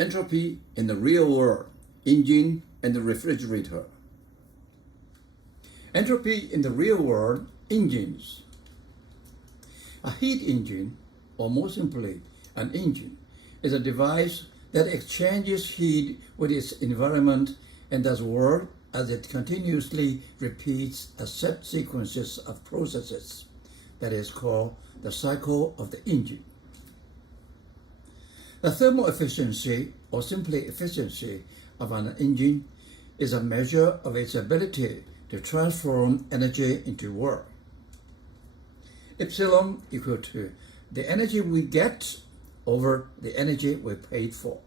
Entropy in the real world, engine and the refrigerator. Entropy in the real world, engines. A heat engine, or more simply, an engine, is a device that exchanges heat with its environment and does work as it continuously repeats a set sequences of processes that is called the cycle of the engine. The thermal efficiency, or simply efficiency, of an engine is a measure of its ability to transform energy into work. Epsilon equal to the energy we get over the energy we paid for.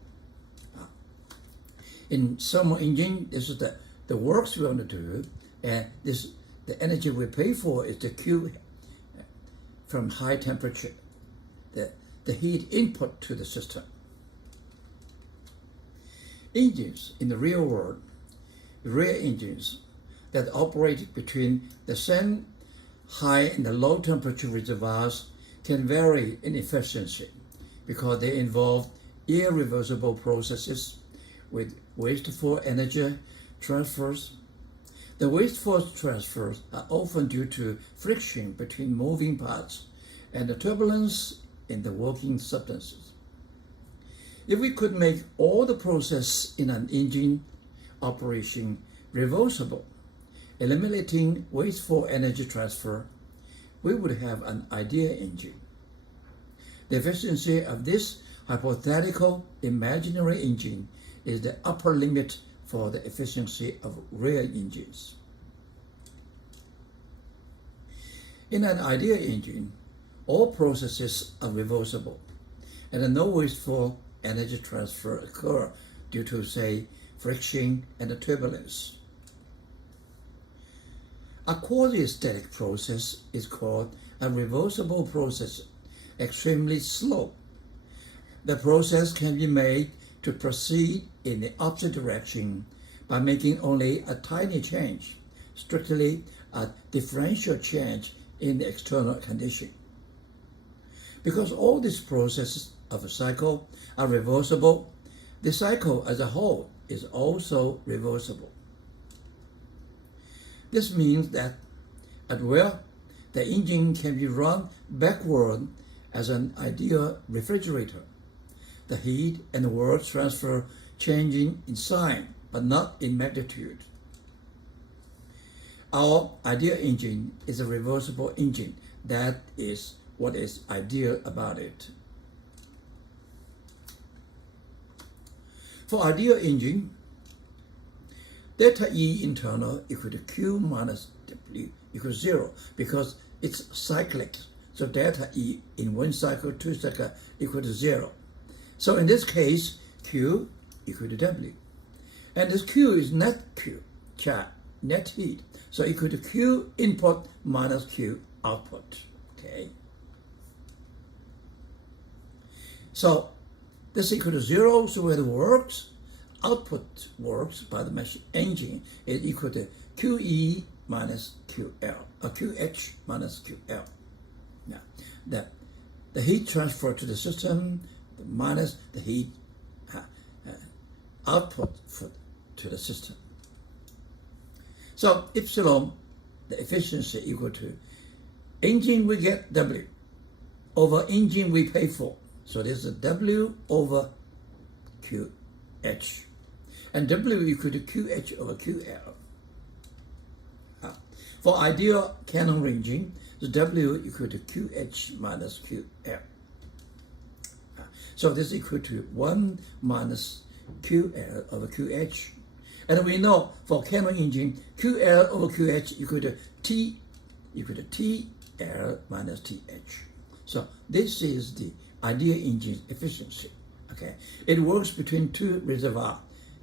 In thermal engine, this is the works we want to do, and the energy we pay for is the Q from high temperature, the heat input to the system. Engines in the real world, real engines that operate between the same high and the low temperature reservoirs can vary in efficiency because they involve irreversible processes with wasteful energy transfers. The wasteful transfers are often due to friction between moving parts and the turbulence in the working substances. If we could make all the process in an engine operation reversible, eliminating wasteful energy transfer, we would have an ideal engine. The efficiency of this hypothetical imaginary engine is the upper limit for the efficiency of real engines. In an ideal engine, all processes are reversible, and no wasteful energy transfer occur due to, say, friction and turbulence. A quasi-static process is called a reversible process, extremely slow. The process can be made to proceed in the opposite direction by making only a tiny change, strictly a differential change in the external condition. Because all these processes of a cycle are reversible, the cycle as a whole is also reversible. This means that at will, the engine can be run backward as an ideal refrigerator. The heat and the work transfer changing in sign, but not in magnitude. Our ideal engine is a reversible engine. That is what is ideal about it. For ideal engine, delta E internal equal to Q minus W equals 0 because it's cyclic. So delta E in one cycle, 2 cycle equal to 0. So in this case, Q equal to W. And this Q is net Q, net heat. So equal to Q input minus Q output, okay? So this equal to 0, so where it works, output works by the machine engine is equal to QE minus QL, or QH minus QL. Now, the heat transfer to the system minus the heat output to the system. So epsilon, the efficiency equal to engine we get W over engine we pay for. So this is W over QH. And W equal to QH over QL. For ideal Carnot engine, the W equal to QH minus QL. So this is equal to 1 minus QL over QH. And we know for Carnot engine, QL over QH equal to TL minus TH. So this is the ideal engine efficiency. Okay, it works between two reservoirs,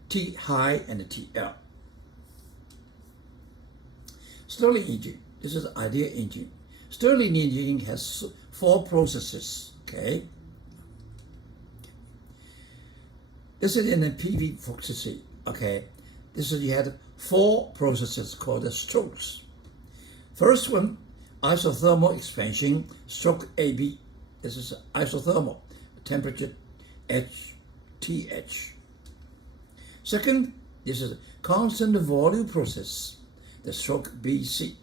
T high and TL. Stirling engine, this is ideal engine. Stirling engine has 4 processes, okay? This is in a PV foxy, okay? This is, you had 4 processes called the strokes. First one, isothermal expansion, stroke AB. This is isothermal, temperature H TH. Second, this is a constant volume process, the stroke BC,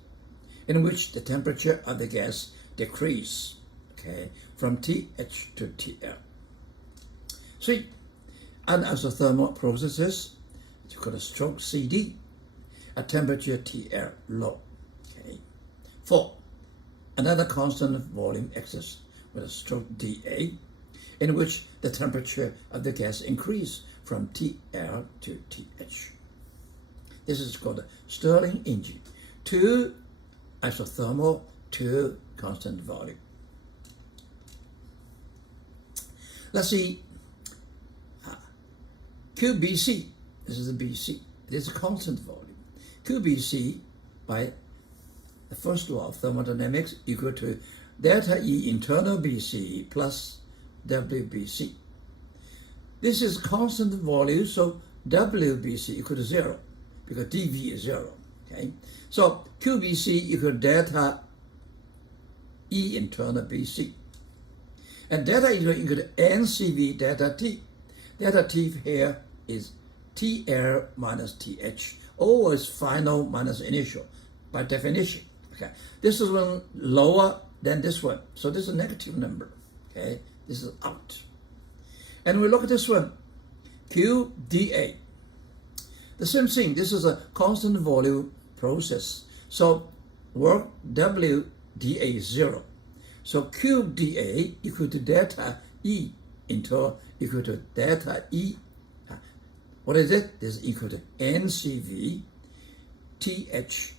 in which the temperature of the gas decreases, okay, from TH to TL. 3. Isothermal processes, it's called a stroke CD, at temperature TL low. Okay. 4. Another constant volume exists with a stroke DA, in which the temperature of the gas increases from TL to TH. This is called a Stirling engine. 2 isothermal, 2 constant volume. Let's see QBC. This is the BC. It is a constant volume. QBC, by the first law of thermodynamics, equal to delta E internal BC plus WBC. This is constant volume, so WBC equal to 0, because dV is 0. Okay, so QBC equal to delta E internal BC. And delta equal to NCV delta T. Delta T here is TL minus TH, always final minus initial, by definition. Okay, this is one lower than this one, so this is a negative number. Okay, this is out. And we look at this one, QDA. The same thing, this is a constant volume process. So work WDA is 0. So QDA equal to delta E into equal to delta E. What is it? This is equal to NCV TH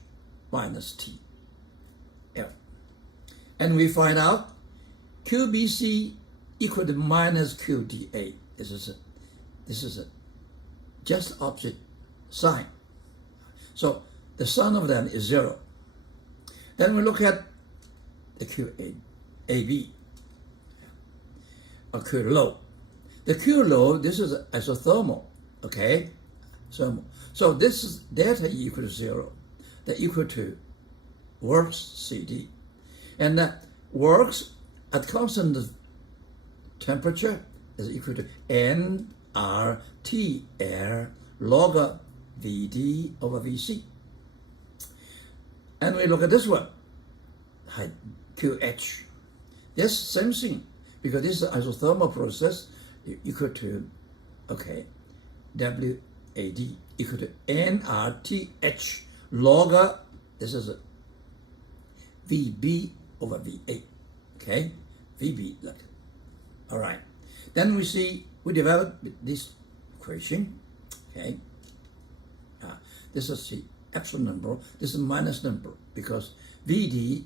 minus TL. And we find out QBC equal to minus QDA. This is a just opposite sign. So the sum of them is 0. Then we look at the QAB, or Q low. The Q low, this is isothermal, okay? Thermal. So this is delta E equal to 0. The equal to works CD. And that works at constant temperature is equal to nRTL log VD over VC. And we look at this one, QH. Yes, same thing, because this is isothermal process equal to, okay, WAD equal to nRTH log, this is a VB over VA, okay, VB, look. All right, then we develop this equation, okay. This is the absolute number, this is minus number, because VD,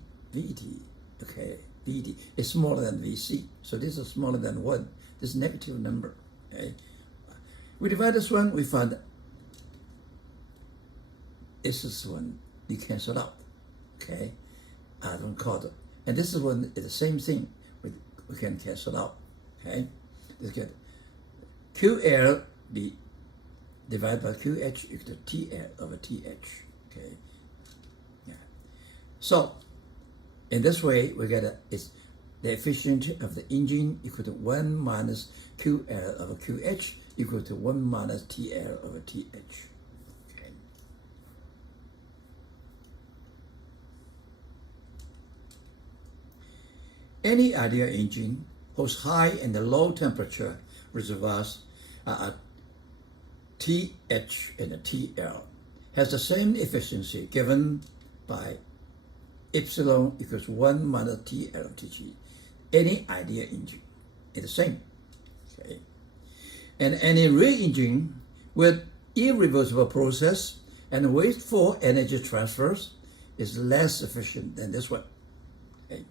okay, VD is smaller than VC, so this is smaller than 1, this is negative number, okay. We divide this one, we find this is one, you cancel out, okay, I don't call it, and this is one, it's the same thing, we can cancel out, okay, let's get QL be divided by QH equal to TL over TH, okay, yeah. So in this way, we get it's the efficiency of the engine equal to 1 minus QL over QH equal to 1 minus TL over TH. Okay. Any ideal engine whose high and low temperature reservoirs are at TH and TL has the same efficiency given by epsilon equals 1 minus TL TG. Any ideal engine is the same. Okay. And any real engine with irreversible process and wasteful energy transfers is less efficient than this one. Okay.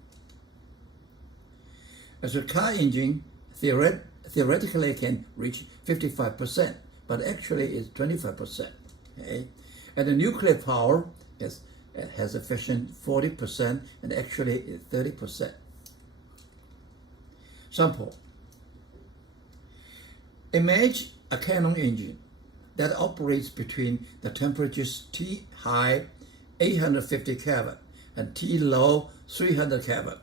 As a car engine theoretically can reach 55%, but actually it's 25%. Okay. And the nuclear power has efficient 40% and actually it's 30%. Sample. Imagine a Carnot engine that operates between the temperatures T high 850 Kelvin and T low 300 Kelvin.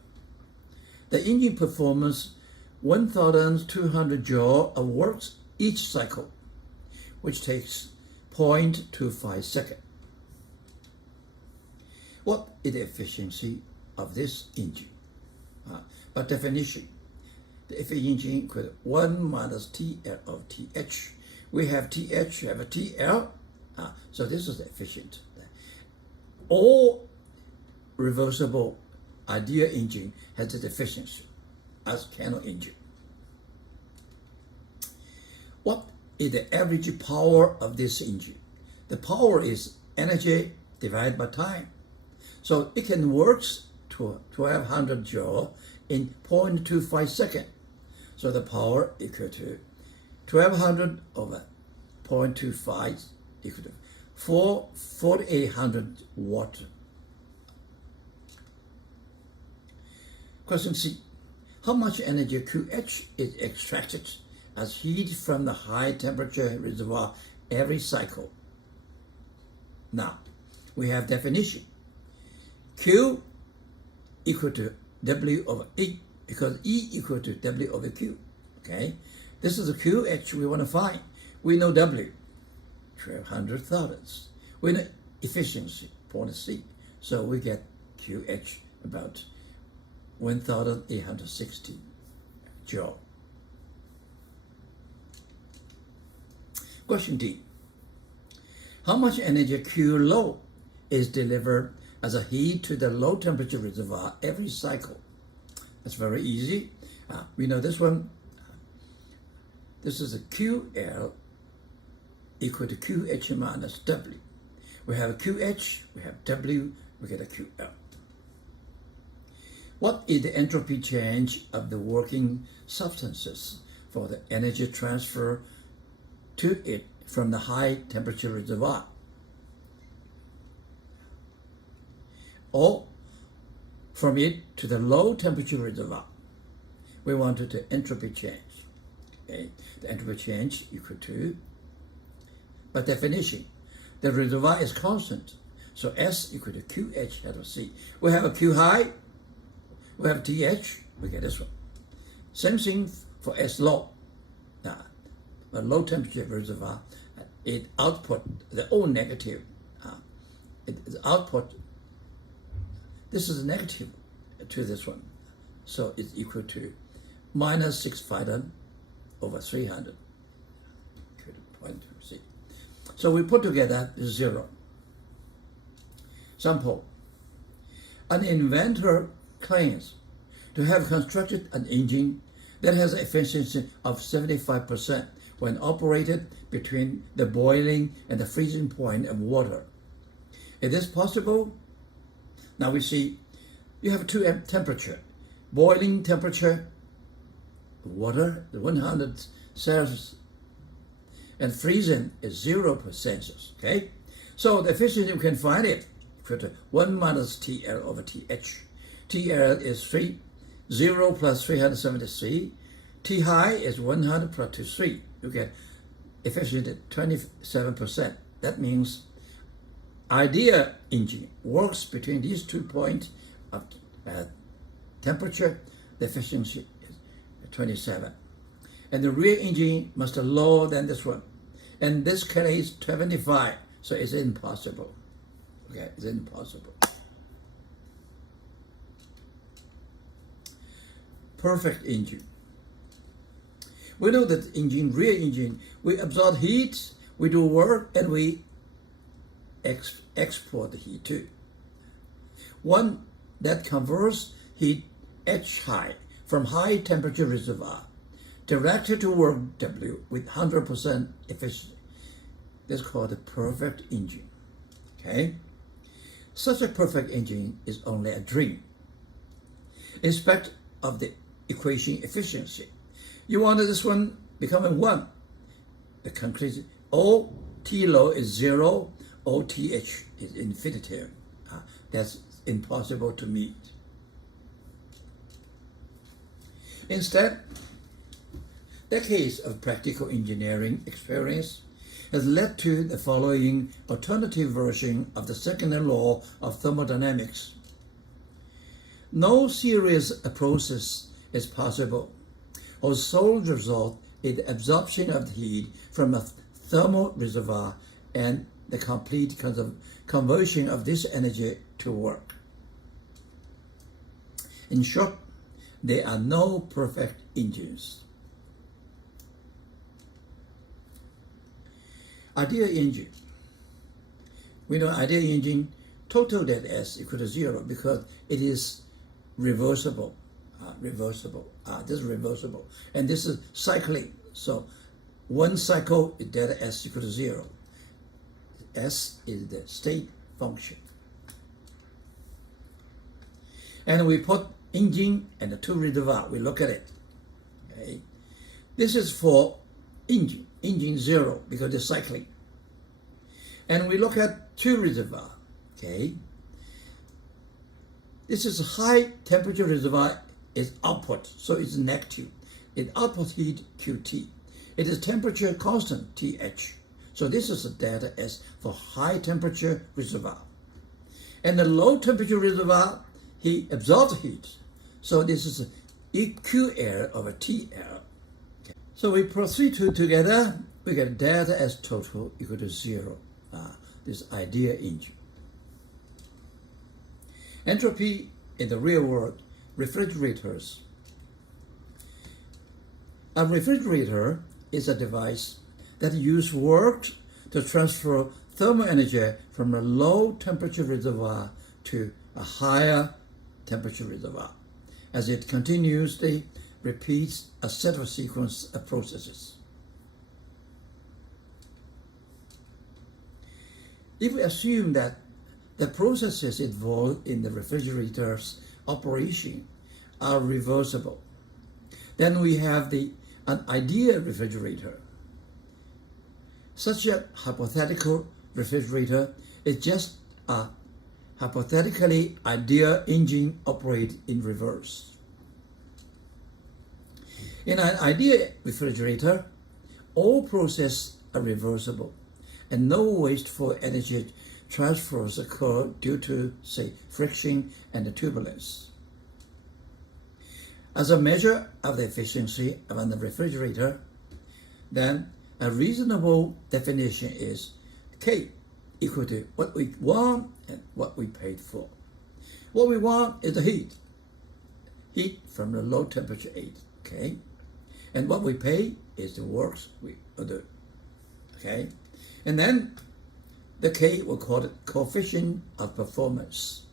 The engine performs 1,200 joule of work each cycle, which takes 0.25 seconds. What is the efficiency of this engine? By definition, the efficient engine equals 1 minus TL of TH. We have TH, we have a TL, so this is efficient. All reversible ideal engine has this efficiency as Carnot engine. What is the average power of this engine? The power is energy divided by time. So it can work to 1200 joule in 0.25 seconds. So the power equal to 1200 over 0.25 equal to 4800 watt. Question C. How much energy QH is extracted as heat from the high temperature reservoir every cycle? Now, we have definition. Q equal to W over E, because E equal to W over Q. Okay, this is a QH we want to find. We know W, 1200 thousandths. We know efficiency, point C. So we get QH about 1860 joule. Question D. How much energy Q low is delivered as a heat to the low temperature reservoir every cycle? That's very easy. We know this one. This is a QL equal to QH minus W. We have a QH, we have W, we get a QL. What is the entropy change of the working substances for the energy transfer to it from the high temperature reservoir? Or from it to the low temperature reservoir? We wanted the entropy change. Okay? The entropy change equal to, by definition, the reservoir is constant. So S equal to QH out of C. We have a Q high, we have TH, we get this one. Same thing for S low. A low temperature reservoir, it output the O negative. It output, this is negative to this one. So it's equal to minus 600 over 300. So we put together 0. Sample. An inventor claims to have constructed an engine that has an efficiency of 75% when operated between the boiling and the freezing point of water. Is this possible? Now we see you have two temperature. Boiling temperature, water, 100 Celsius, and freezing is 0% Celsius, okay? So the efficiency, you can find it, equal to 1 minus TL over TH. TL is 0 plus 373. T high is 100 plus 23. You get efficiency 27%. That means ideal engine works between these 2 points of temperature. The efficiency is 27. And the rear engine must be lower than this one. And this case 25, so it's impossible. Okay, it's impossible. Perfect engine. We know that engine, rear engine, we absorb heat, we do work, and we export the heat too. One that converts heat H high from high temperature reservoir directed to work W with 100% efficiency. This is called a perfect engine. Okay? Such a perfect engine is only a dream. In respect of the equation efficiency, you want this one becoming 1. The conclusion, O T low is 0, O TH is infinitive. That's impossible to meet. Instead, decades of practical engineering experience has led to the following alternative version of the second law of thermodynamics. No serious process is possible whose sole result is the absorption of the heat from a thermal reservoir and the complete conversion of this energy to work. In short, there are no perfect engines. Ideal engine. We know ideal engine total delta S equal to 0 because it is reversible. This is reversible. And this is cycling. So one cycle is delta S equal to 0. S is the state function. And we put engine and the two reservoir. We look at it. Okay. This is for engine 0 because it's cycling. And we look at two reservoir. Okay. This is a high temperature reservoir is output, so it's negative. It outputs heat QT. It is temperature constant TH. So this is a delta S for high temperature reservoir. And the low temperature reservoir, he absorbs heat. So this is EQL over TL. Okay. So we proceed together, we get delta S total equal to 0. This ideal engine. Entropy in the real world, refrigerators. A refrigerator is a device that uses work to transfer thermal energy from a low temperature reservoir to a higher temperature reservoir, as it continuously repeats a set of sequence of processes. If we assume that the processes involved in the refrigerator's operation are reversible, then we have an ideal refrigerator. Such a hypothetical refrigerator is just a hypothetically ideal engine operated in reverse. In an ideal refrigerator, all processes are reversible and no wasteful energy transfers occur due to, say, friction and turbulence. As a measure of the efficiency of a refrigerator, then a reasonable definition is K equal to what we want and what we paid for. What we want is the heat from the low temperature 8, okay? And what we pay is the works we do, okay? And then the K, we'll call it coefficient of performance.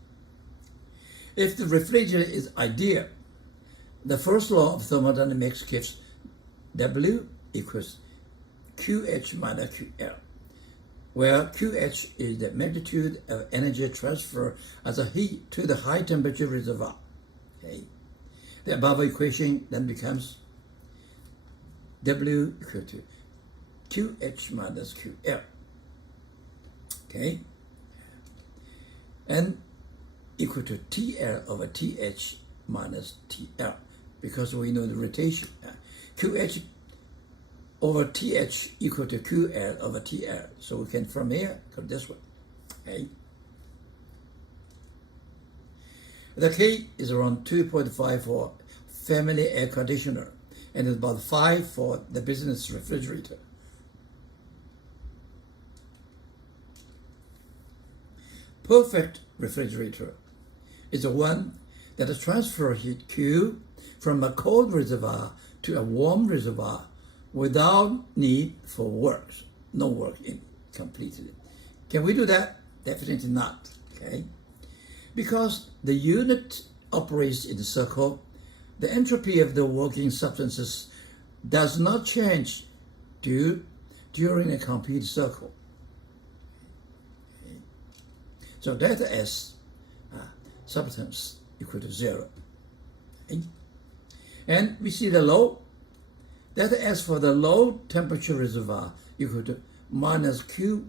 If the refrigerator is ideal, the first law of thermodynamics gives W equals QH minus QL, where QH is the magnitude of energy transfer as a heat to the high temperature reservoir. Okay. The above equation then becomes W equal to QH minus QL. Okay. And equal to TL over TH minus TL, because we know the rotation. QH over TH equal to QL over TL. So we can from here go this way. Okay. The K is around 2.5 for family air conditioner and is about 5 for the business refrigerator. Perfect refrigerator is the one that transfers heat Q from a cold reservoir to a warm reservoir without need for work, no work in completely. Can we do that? Definitely not, okay? Because the unit operates in a circle, the entropy of the working substances does not change during a complete circle. Okay. So delta S substance equal to 0. Okay. And we see the low, delta S for the low temperature reservoir equal to minus Q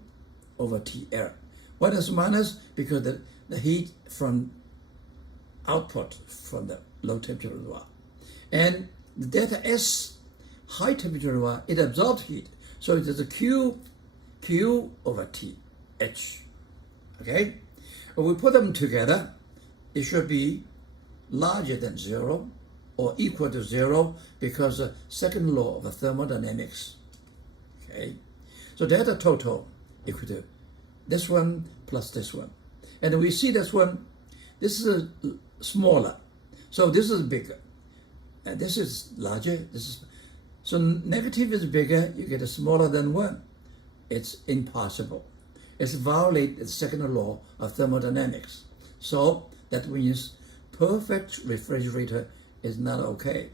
over TL. What is minus? Because the heat from output from the low temperature reservoir. And the delta S high temperature reservoir, it absorbs heat. So it is a Q over TH. Okay? When we put them together, it should be larger than 0 or equal to 0 because the second law of thermodynamics. Okay, so that's a total equal to this one plus this one. And we see this one, this is smaller, so this is bigger. And this is larger, this is, so negative is bigger, you get a smaller than 1. It's impossible. It's violate the second law of thermodynamics. So that means perfect refrigerator is not okay.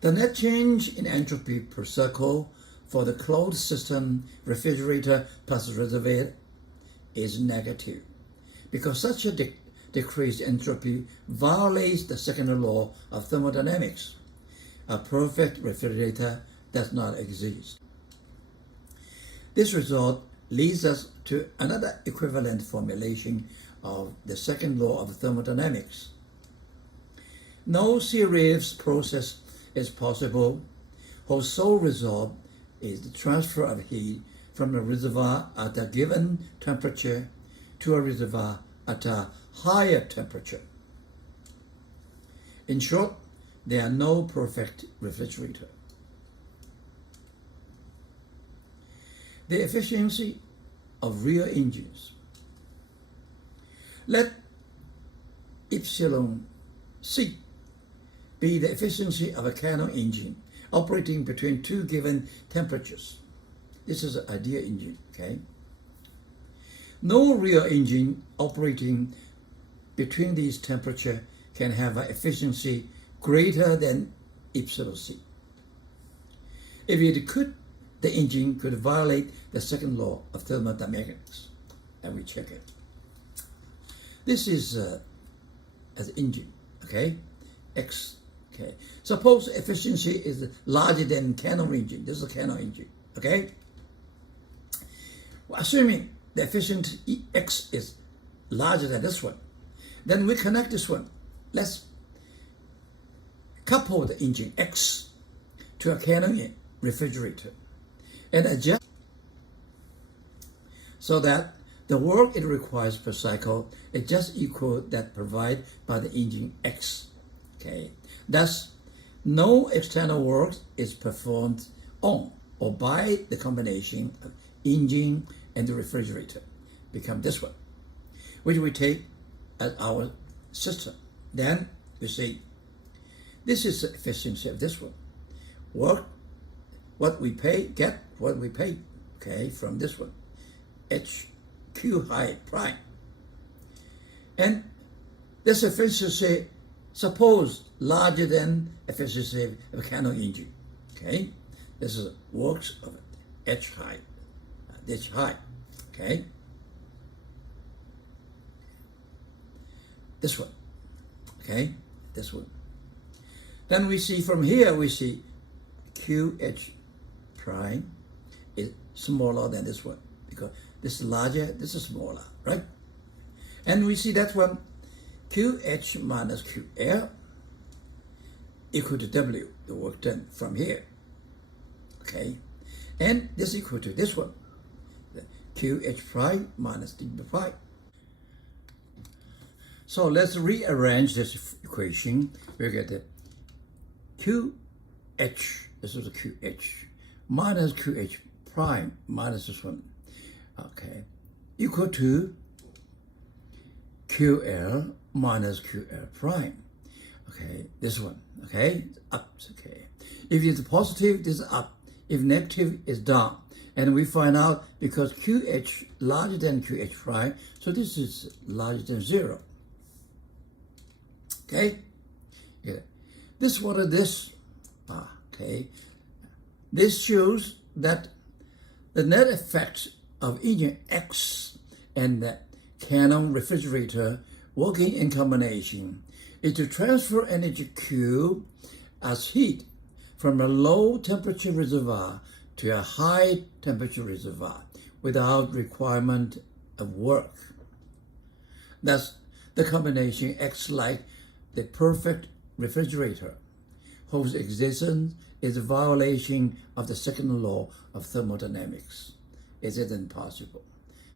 The net change in entropy per cycle for the closed system refrigerator plus reservoir is negative, because such a decreased entropy violates the second law of thermodynamics. A perfect refrigerator does not exist. This result leads us to another equivalent formulation of the second law of thermodynamics. No series process is possible whose sole result is the transfer of heat from a reservoir at a given temperature to a reservoir at a higher temperature. In short, there are no perfect refrigerator. The efficiency of real engines. Let epsilon C be the efficiency of a Carnot engine operating between two given temperatures. This is an ideal engine, okay? No real engine operating between these temperatures can have an efficiency greater than epsilon C. If it could, the engine could violate the second law of thermodynamics. And we check it. This is an engine, okay? X, okay? Suppose efficiency is larger than Carnot engine. This is a Carnot engine, okay? Well, assuming the efficiency X is larger than this one, then we connect this one. Let's couple the engine X to a Carnot refrigerator and adjust so that the work it requires per cycle is just equal that provided by the engine X. Okay. Thus, no external work is performed on or by the combination of engine and the refrigerator. Become this one, which we take as our system. Then we say, this is the efficiency of this one. Work what we pay, get what we pay, okay, from this one. HQ high prime. And this efficiency, suppose larger than efficiency of a Carnot engine, okay? This is works of H high, H high, okay? This one, okay? This one. Then we see from here, we see QH prime is smaller than this one, because this is larger, this is smaller, right? And we see that one, QH minus QL equal to W, the work done from here, okay? And this equal to this one, QH prime minus W prime. So let's rearrange this equation. We get the QH, this is a QH, minus QH prime minus this one, okay, equal to QL minus QL prime, okay, this one, okay, up, okay. If it's positive, this is up. If negative, is down. And we find out because QH larger than QH prime, so this is larger than 0. Okay? Yeah. This what is this? Okay. This shows that the net effect of engine X and the Carnot refrigerator working in combination is to transfer energy Q as heat from a low temperature reservoir to a high temperature reservoir without requirement of work. Thus, the combination acts like the perfect refrigerator, whose existence is a violation of the second law of thermodynamics. Is it impossible?